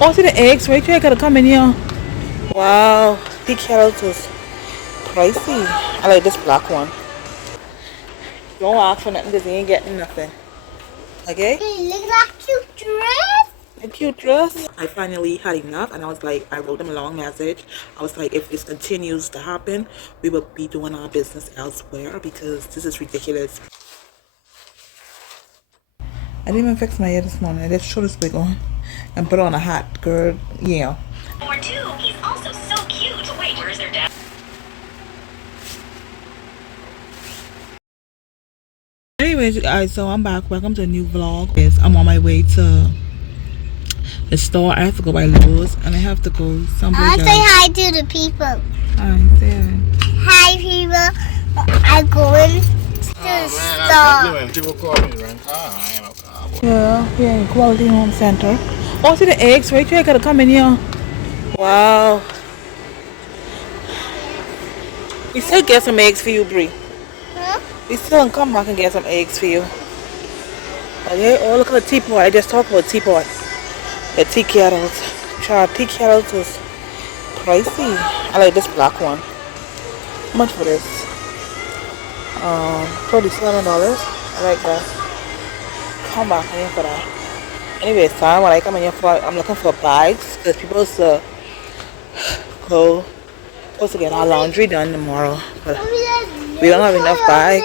Oh, see the eggs right here. I gotta come in here. Wow, the carrots is pricey. I like this black one. Don't ask for nothing because you ain't getting nothing. Okay? Hey, look at that cute dress. A cute dress. I finally had enough and I was like, I wrote them a long message. I was like, if this continues to happen, we will be doing our business elsewhere because this is ridiculous. I didn't even fix my hair this morning. I just threw this wig on and put on a hat, girl. Yeah. Or two, he's also so cute. Wait, where's their dad? Anyways, guys, so I'm back. Welcome to a new vlog. Yes, I'm on my way to the store. I have to go by Lowe's and I have to go someplace I'll else. say hi to the people. Hi, say hi. Hi, people. I'm going to the store. People call me rent car. I ain't no car. Yeah, we're in Quality Home Center. Oh, see the eggs right here. I gotta come in here. Wow. We still get some eggs for you, Bree. Huh? We still gonna come back and get some eggs for you. Okay, oh look at the teapot. I just talked about teapot. The tea kettles. Child, tea kettles is pricey. I like this black one. How much for this? $37. I like that. Come back in here for that. Anyways, time when I come in here for, I'm looking for bags because people supposed to get our laundry done tomorrow. But Mommy, we don't have enough bags.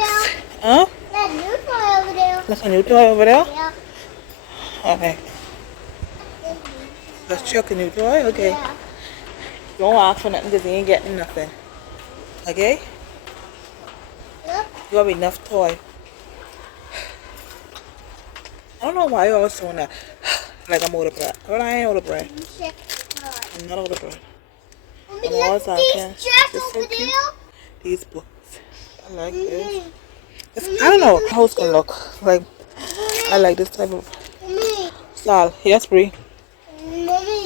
Huh? That new toy over there. That's a new toy over there? Yeah. Okay. Let's check a new toy? Okay. Yeah. Don't ask for nothing because you ain't getting nothing. Okay? Look. You have enough toy. I don't know why you're always doing that. Like I'm out of breath. Girl, I ain't out of breath. Check the toy. I'm not out of breath. Mommy, I'm look always at talking. these dress It's so over cute. there. These books. I like this. Mommy. I don't know how it's gonna look. Like, I like this type of Mommy. style. Yes, Brie. Mommy,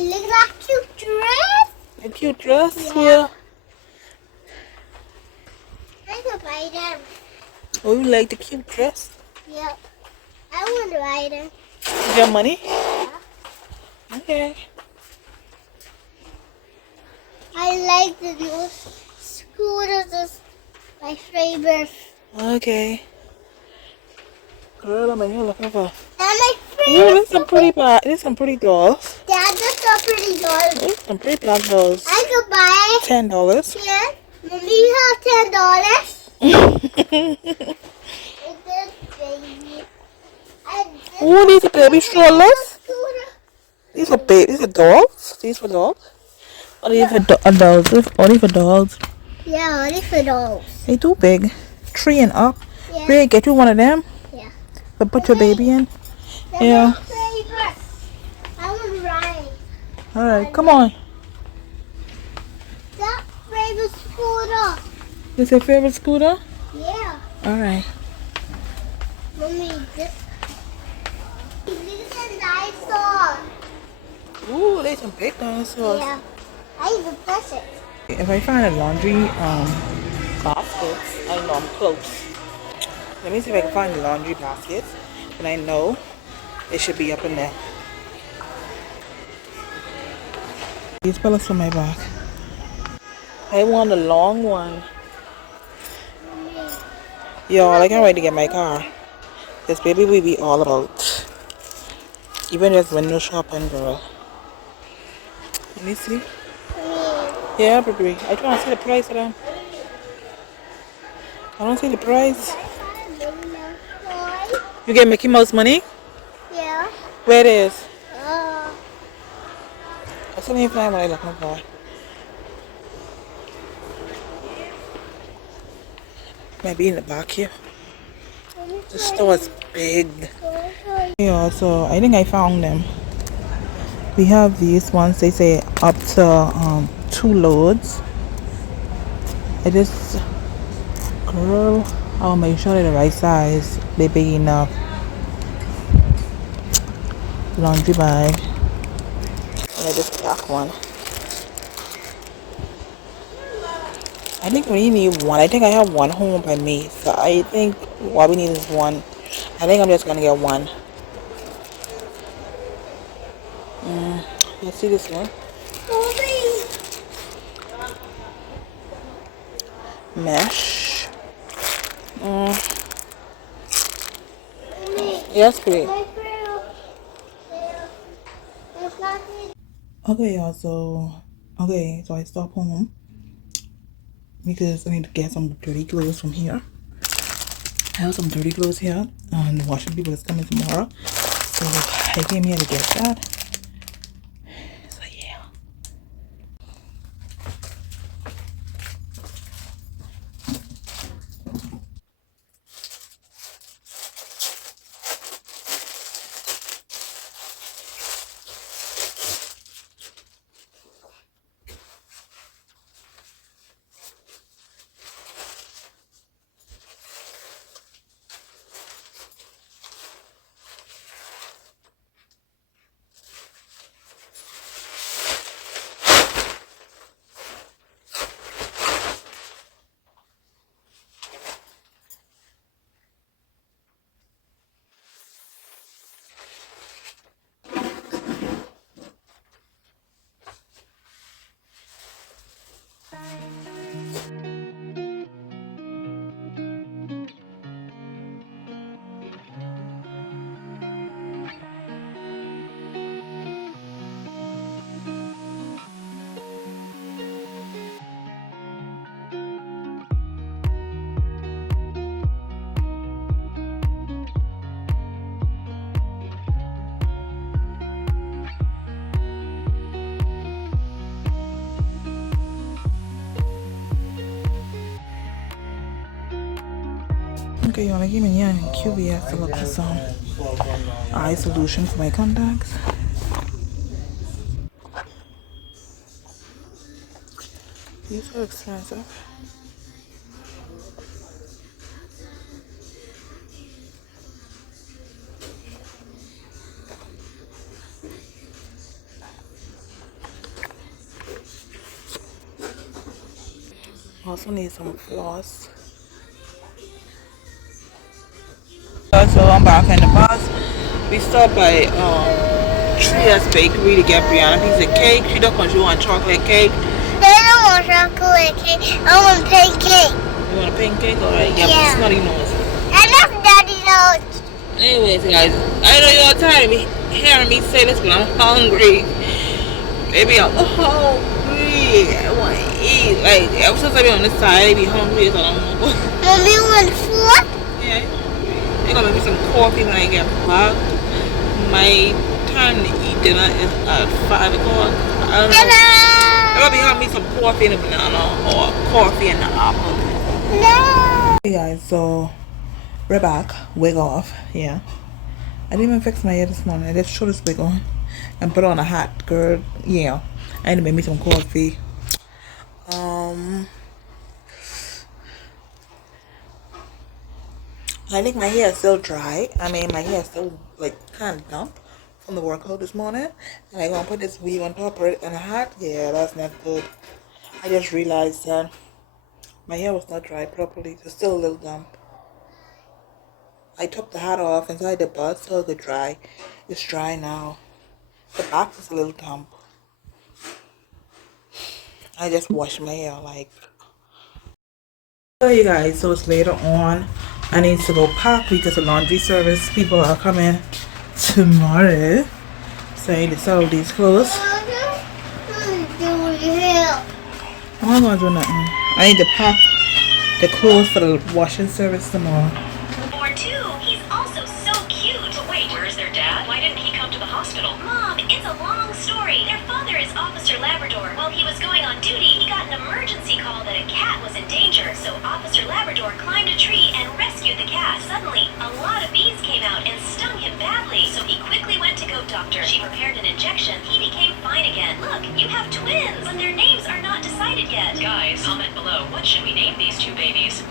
look at that cute dress. A cute dress. Yeah. Yeah. I can buy them. Oh, you like the cute dress? Yep. I want to buy them. You got money? Yeah. Okay. I like the new scooters. It's my favorite. Okay. Girl, I'm in here looking for. And my Ooh, favorite. there's some pretty dolls. Dad, that's a pretty doll. There's some pretty black dolls. I could buy $10. here. Mommy, you have $10. Ooh, these are baby strollers. Scooter. These are dolls. These for dolls. Or these for adults. Or these for dolls. Yeah, only for dolls. They too big. 3 and up. Yeah. Big, get you one of them. Yeah. But put your baby in. They're Yeah. my favorite. I want to ride. Alright, come on. That favorite scooter. This your favorite scooter? Yeah. Alright. Mommy, this is a dinosaur. Ooh, there's some big dinosaurs. Yeah. I even touch it. If I find a laundry baskets, I know I'm close. Let me see if I can find the laundry baskets. And I know it should be up in there. These pillows for my back. I want a long one. Yo, I can't wait to get my car. This baby will be all about. Even just window shopping, girl. Let me see. Yeah, baby. I trying to see the price of them. I don't see the price. You get Mickey Mouse money? Yeah. Where it is? Uh, I still need to find what I'm looking for. Maybe in the back here. The store is big. Yeah, so I think I found them. We have these ones. They say up to 2 loads. I just, girl, I want to make sure they're the right size. They're big enough. Laundry bag. And this black one. I think we need one. I think I have one home by me. So I think what we need is one. I think I'm just gonna get one. You see this one? Mommy. Mesh. Mm. Mommy. Yes, great. My grill. It's not good. Okay, y'all. So I stop home because I need to get some dirty clothes from here. I have some dirty clothes here, and the washing people is coming tomorrow. So I came here to get that. So yeah. Okay, y'all, I came in here in QVS to look for some eye solution for my contacts. These are expensive. Also need some floss. So I'm back in the bus. We stopped by Tria's Bakery to get Brianna a piece of cake. She don't want you want chocolate cake. They don't want chocolate cake. I want pancake. You want a pancake? Alright, yeah, Yeah. but snotty nose. And that's Daddy Nose. Anyways, guys, I know you're tired of me hearing me say this, but I'm hungry. Baby, I'm hungry. I want to eat. Like, ever since I be on this side, I be hungry, so I don't know. Mommy want food? Yeah. They're gonna make me some coffee when I get back. My time to eat dinner is at 5 o'clock. I don't know. They're gonna be having me some coffee and a banana or coffee and an apple. No. Hey guys, so we're back. Wig off. Yeah. I didn't even fix my hair this morning. I just threw this wig on and put on a hat, girl. Yeah. I need to make me some coffee. I think my hair is still dry. I mean, my hair is still like kind of damp from the workout this morning. And I'm gonna put this weave on top of it and a hat. Yeah, that's not good. I just realized that my hair was not dry properly. It's still a little damp. I took the hat off inside the bus so it could dry. It's dry now. The back is a little damp. I just washed my hair like. So you guys, so it's later on. I need to go pack because the laundry service people are coming tomorrow. So I need to sell these clothes. I'm not gonna do nothing. I need to pack the clothes for the washing service tomorrow. Or two, he's also so cute. Wait, where's their dad? Why didn't he come to the hospital? Mom, it's a long story. Their father is Officer Labrador. While he was going on duty, he got an emergency call that a cat was in danger. So Officer Labrador climbed a tree and rescued the cat. Suddenly, a lot of bees came out and stung him badly. So he quickly went to Goat Doctor. She prepared an injection. He became fine again. Look, you have twins, but their names are not decided yet. Guys, comment below. What should we name these two babies?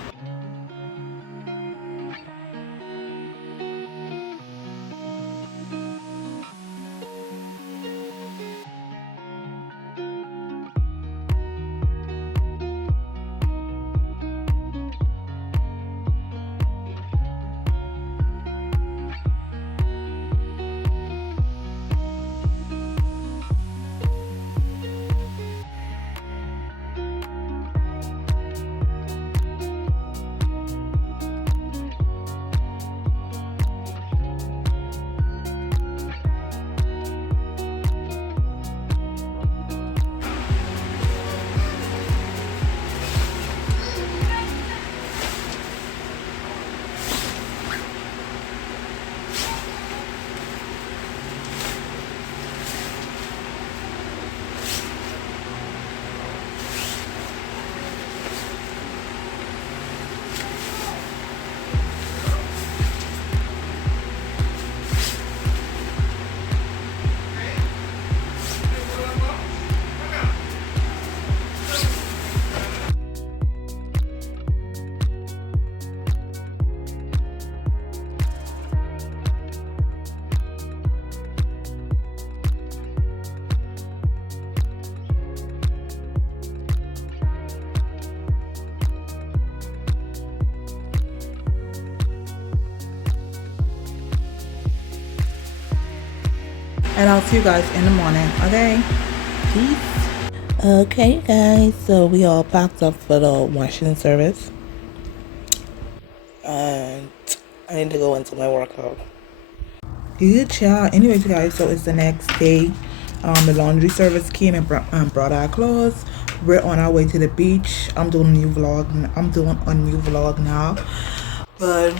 and I'll see you guys in the morning. Okay, peace. Okay, guys, so we all packed up for the washing service, and I need to go into my workout. Good job. Anyways, guys, so it's the next day. The laundry service came and brought our clothes. We're on our way to the beach. I'm doing a new vlog. Now, but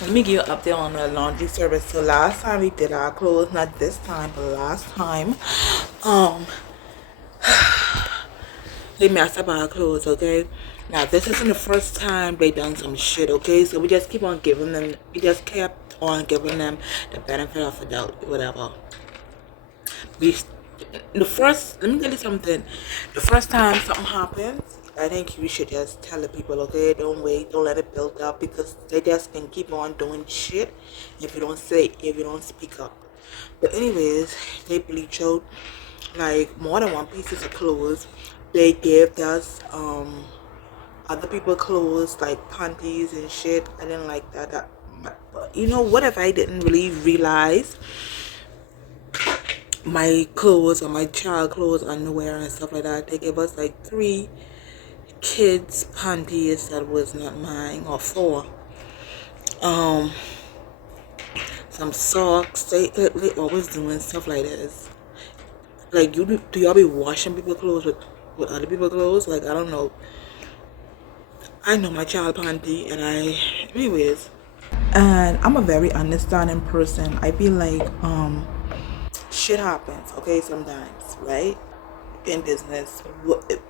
let me give you an update on the laundry service. So last time we did our clothes, not this time, but last time, they messed up our clothes. Okay, now this isn't the first time they done some shit. Okay, so we just keep on giving them. We just kept on giving them the benefit of the doubt, whatever. Let me tell you something. The first time something happens, I think we should just tell the people, okay? Don't wait, don't let it build up, because they just can keep on doing shit if you don't speak up. But anyways, they bleach out like more than one pieces of clothes. They gave us other people clothes like panties and shit. I didn't like that. But you know what? If I didn't really realize my clothes or my child clothes, underwear and stuff like that, they gave us like 3 kids panties that was not mine, or 4. Some socks. They always doing stuff like this. Like, do y'all be washing people clothes with other people clothes? Like, I don't know. I know my child panty, and anyways. And I'm a very understanding person. I feel like shit happens, okay, sometimes, right? In business,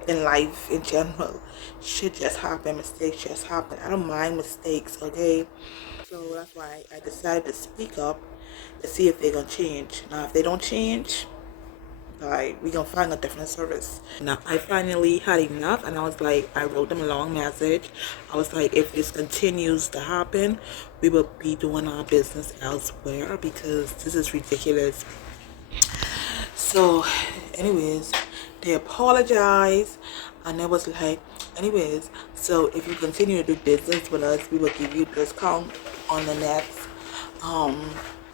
in life in general, shit just happen, mistakes just happen. I don't mind mistakes, okay? So that's why I decided to speak up to see if they're gonna change. Now, if they don't change, we gonna find a different service. Now, I finally had enough, and I wrote them a long message. I was like, if this continues to happen, we will be doing our business elsewhere, because this is ridiculous. So anyways, they apologized, and it was like, anyways, so if you continue to do business with us, we will give you discount on the next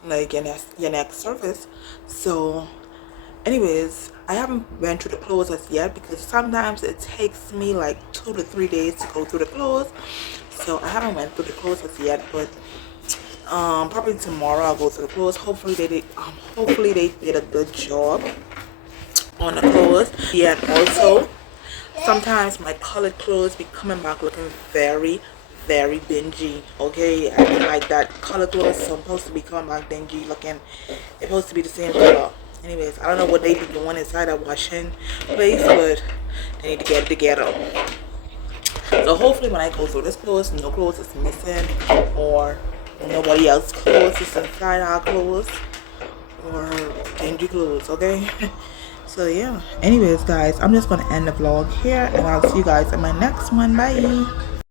like your next service. So anyways, I haven't went through the clothes as yet, because sometimes it takes me like 2 to 3 days to go through the clothes. So I haven't went through the clothes as yet, but probably tomorrow I'll go through the clothes. Hopefully they did a good job on the clothes. Yeah, and also sometimes my colored clothes be coming back looking very, very dingy. Okay, I mean, like that colored clothes are supposed to be coming back dingy looking. They're supposed to be the same color. Anyways, I don't know what they be doing inside that washing place, but they need to get it together. So hopefully when I go through this clothes, no clothes is missing, or nobody else's clothes is inside our clothes, or dingy clothes, okay? So yeah. Anyways, guys, I'm just gonna end the vlog here, and I'll see you guys in my next one. Bye.